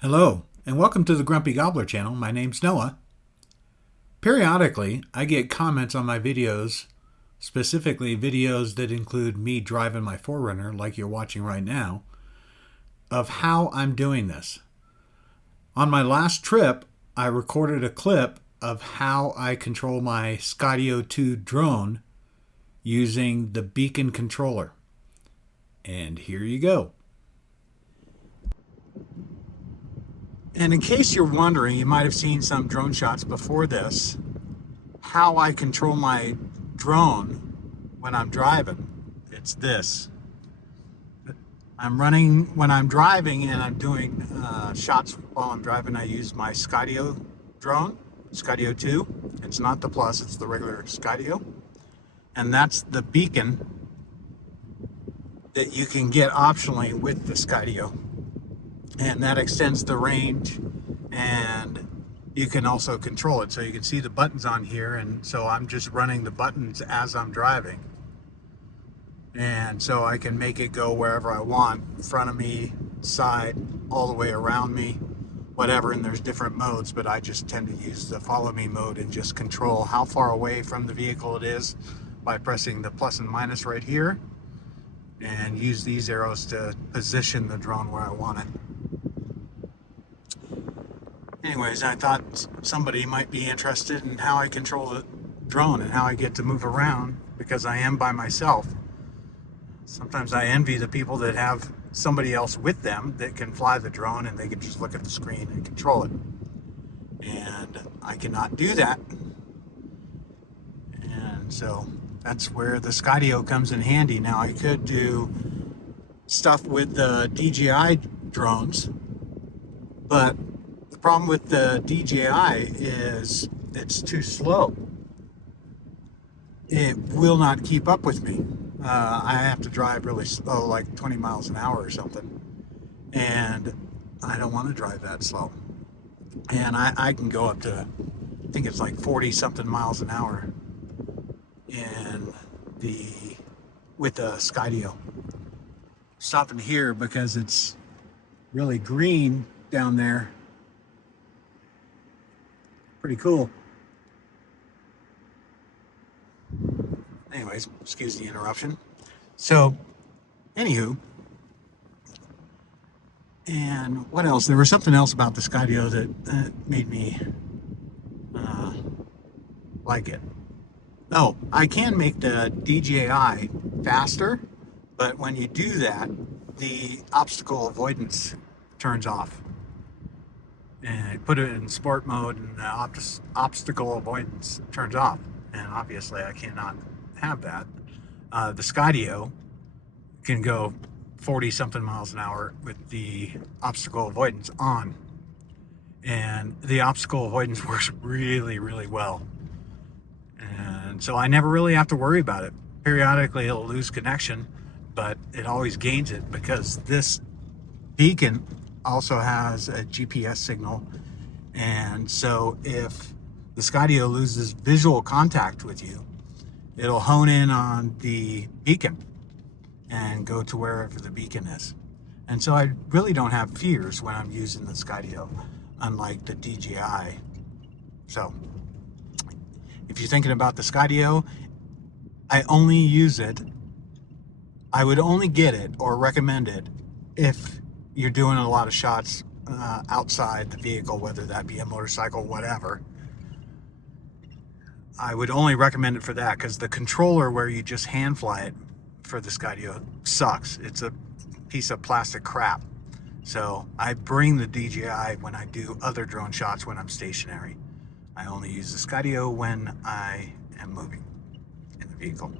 Hello, and welcome to the Grumpy Gobbler channel. My name's Noah. Periodically, I get comments on my videos, specifically videos that include me driving my 4Runner, like you're watching right now, of how I'm doing this. On my last trip, I recorded a clip of how I control my Skydio 2 drone using the beacon controller. And here you go. And in case you're wondering, you might have seen some drone shots before this, how I control my drone when I'm driving. It's this. I'm running when I'm driving and I'm doing shots while I'm driving. I use my Skydio drone, Skydio 2. It's not the Plus, it's the regular Skydio. And that's the beacon that you can get optionally with the Skydio. And that extends the range, and you can also control it. So you can see the buttons on here, and so I'm just running the buttons as I'm driving. And so I can make it go wherever I want, in front of me, side, all the way around me, whatever. And there's different modes, but I just tend to use the follow me mode and just control how far away from the vehicle it is by pressing the plus and minus right here, and use these arrows to position the drone where I want it. Anyways, I thought somebody might be interested in how I control the drone and how I get to move around, because I am by myself. Sometimes I envy the people that have somebody else with them that can fly the drone and they can just look at the screen and control it. And I cannot do that. And so that's where the Skydio comes in handy. Now I could do stuff with the DJI drones, but the problem with the DJI is it's too slow. It will not keep up with me. I have to drive really slow, like 20 miles an hour or something. And I don't want to drive that slow. And I can go up to, I think it's like 40 something miles an hour with the Skydio. Stopping here because it's really green down there. Pretty cool. Anyways, excuse the interruption. So, anywho, and what else? There was something else about the Skydio that made me like it. Oh, I can make the DJI faster, but when you do that, the obstacle avoidance turns off. And I put it in sport mode, and the obstacle avoidance turns off. And obviously I cannot have that. The Skydio can go 40 something miles an hour with the obstacle avoidance on. And the obstacle avoidance works really, really well. And so I never really have to worry about it. Periodically it'll lose connection, but it always gains it because this beacon also has a GPS signal. And so if the Skydio loses visual contact with you, it'll hone in on the beacon and go to wherever the beacon is. And so I really don't have fears when I'm using the Skydio, unlike the DJI. So if you're thinking about the Skydio, I only use it, I would only get it or recommend it if you're doing a lot of shots outside the vehicle, whether that be a motorcycle, whatever. I would only recommend it for that, because the controller where you just hand fly it for the Skydio sucks. It's a piece of plastic crap. So I bring the DJI when I do other drone shots when I'm stationary. I only use the Skydio when I am moving in the vehicle.